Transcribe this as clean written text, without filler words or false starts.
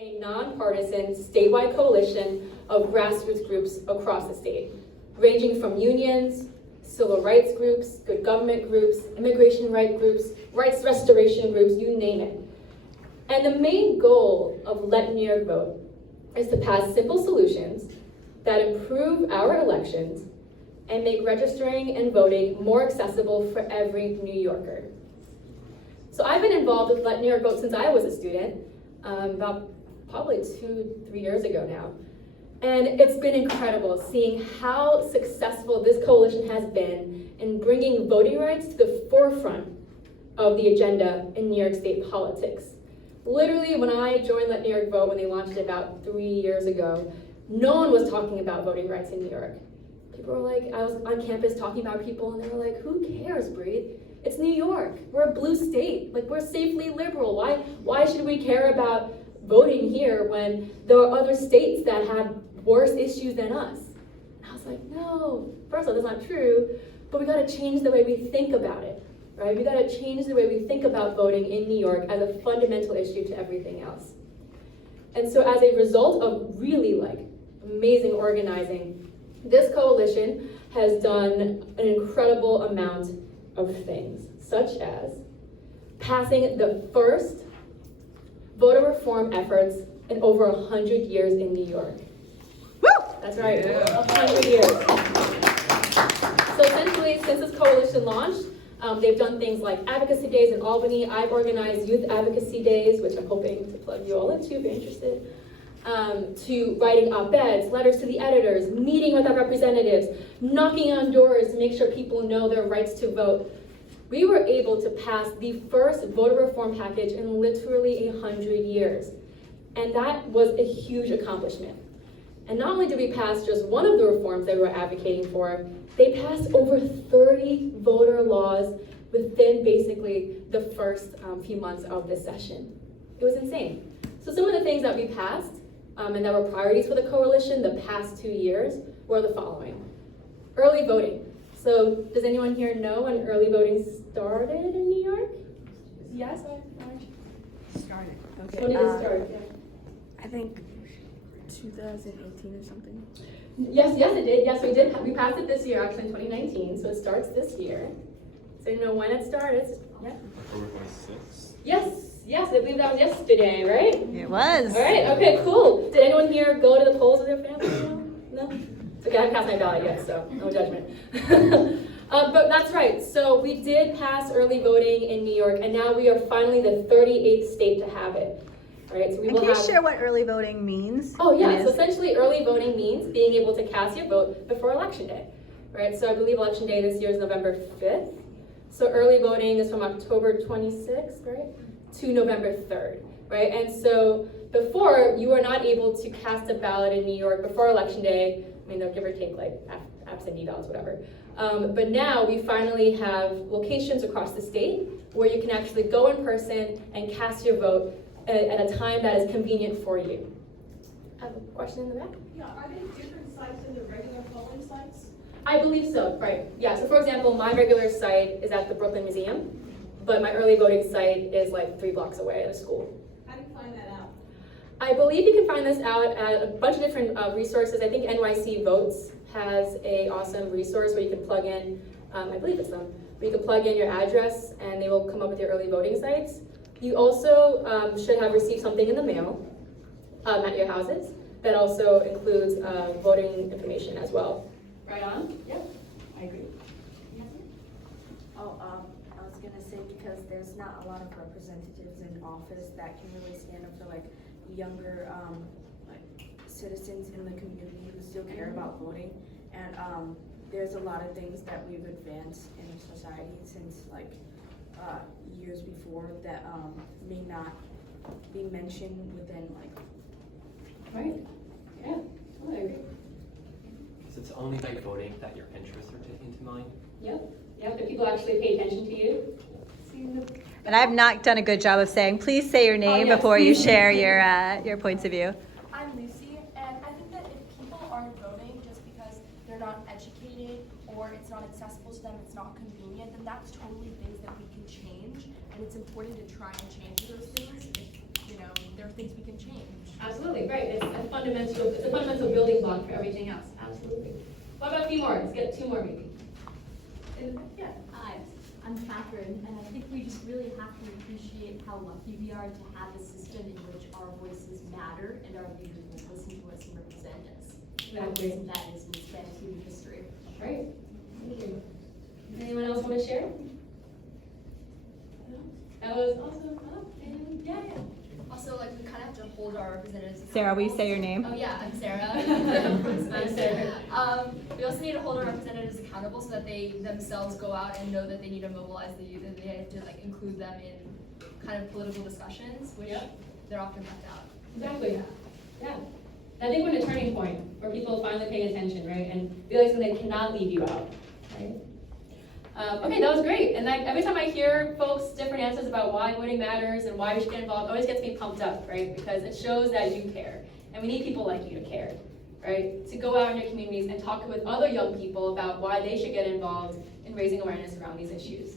A nonpartisan statewide coalition of grassroots groups across the state, ranging from unions, civil rights groups, good government groups, immigration rights groups, rights restoration groups, you name it. And the main goal of Let New York Vote is to pass simple solutions that improve our elections and make registering and voting more accessible for every New Yorker. So I've been involved with Let New York Vote since I was a student, about probably 2-3 years ago now. And it's been incredible seeing how successful this coalition has been in bringing voting rights to the forefront of the agenda in New York State politics. Literally, when I joined Let New York Vote, when they launched it about 3 years ago, no one was talking about voting rights in New York. People were like, I was on campus talking about people, and they were like, who cares, Breathe? It's New York. We're a blue state. Like, we're safely liberal. Why should we care about voting here when there are other states that have worse issues than us? And I was like, no, first of all, that's not true, but we gotta change the way we think about it, right? We gotta change the way we think about voting in New York as a fundamental issue to everything else. And so as a result of really amazing organizing, this coalition has done an incredible amount of things, such as passing the first voter reform efforts in over 100 years in New York. Woo! That's right, 100 years. So essentially, since this coalition launched, they've done things like advocacy days in Albany. I've organized youth advocacy days, which I'm hoping to plug you all into if you're interested, to writing op-eds, letters to the editors, meeting with our representatives, knocking on doors to make sure people know their rights to vote. We were able to pass the first voter reform package in literally 100 years. And that was a huge accomplishment. And not only did we pass just one of the reforms that we were advocating for, they passed over 30 voter laws within basically the first few months of this session. It was insane. So some of the things that we passed and that were priorities for the coalition the past 2 years were the following. Early voting. So does anyone here know when early voting started in New York? Yes? Started. Okay. When did it start? Yeah. I think 2018 or something. Yes, it did. Yes, we did. We passed it this year, actually in 2019, so it starts this year. So you know when it started? Yeah. October 26th? Yes, I believe that was yesterday, right? It was. All right, okay, cool. Did anyone here go to the polls with their family? No? It's okay, I haven't cast my ballot yet, so no judgment. But that's right, so we did pass early voting in New York, and now we are finally the 38th state to have it. All right, so we will Can you share what early voting means? Oh yeah, so essentially early voting means being able to cast your vote before election day, right? So I believe election day this year is November 5th. So early voting is from October 26th, right, to November 3rd, right? And so before, you were not able to cast a ballot in New York before election day. I mean, they'll give or take like absentee ballots, whatever. But now we finally have locations across the state where you can actually go in person and cast your vote at a time that is convenient for you. I have a question in the back. Yeah, are they different sites than the regular polling sites? I believe so, right. Yeah, so for example, my regular site is at the Brooklyn Museum, but my early voting site is like 3 blocks away at a school. How do you find that out? I believe you can find this out at a bunch of different resources. I think NYC Votes has a awesome resource where you can plug in, I believe it's them, where you can plug in your address and they will come up with your early voting sites. You also should have received something in the mail at your houses that also includes voting information as well. Right on? Yeah, I agree. Oh, I was gonna say because there's not a lot of representatives in office that can really stand up for like younger citizens in the community who still care about voting, and there's a lot of things that we've advanced in society since years before that may not be mentioned within Right. Yeah, I agree. So it's only by voting that your interests are taken to mind? Yep. If people actually pay attention to you. But I've not done a good job of saying, please say your name yes, before you please. share your points of view. I'm Lucy, and I think that if people aren't voting just because they're not educated or it's not accessible to them, it's not convenient, then that's totally things that we can change, and it's important to try and change those things if there are things we can change. Absolutely, right. It's a fundamental building block for everything else. Absolutely. What about a few more? Let's get two more maybe. Yeah. Hi, I'm Catherine, and I think we just really have to appreciate how lucky we are to have a system in which our voices matter and our leaders will listen to us and represent us. Exactly. And that is what's been through history. Right. Thank you. Anyone else want to share? No? That was awesome. Oh, and yeah. Also, like, we kind of have to hold our representatives Sarah, will you accountable. say your name? Oh yeah, I'm Sarah. I'm Sarah. We also need to hold our representatives accountable so that they themselves go out and know that they need to mobilize the youth and they have to like include them in kind of political discussions, which Yep. they're often left out. Exactly. Yeah. I think we're at a turning point where people finally pay attention, right? And realizing they cannot leave you out, right? Okay, that was great. And every time I hear folks' different answers about why voting matters and why we should get involved, it always gets me pumped up, right? Because it shows that you care. And we need people like you to care, right? To go out in your communities and talk with other young people about why they should get involved in raising awareness around these issues.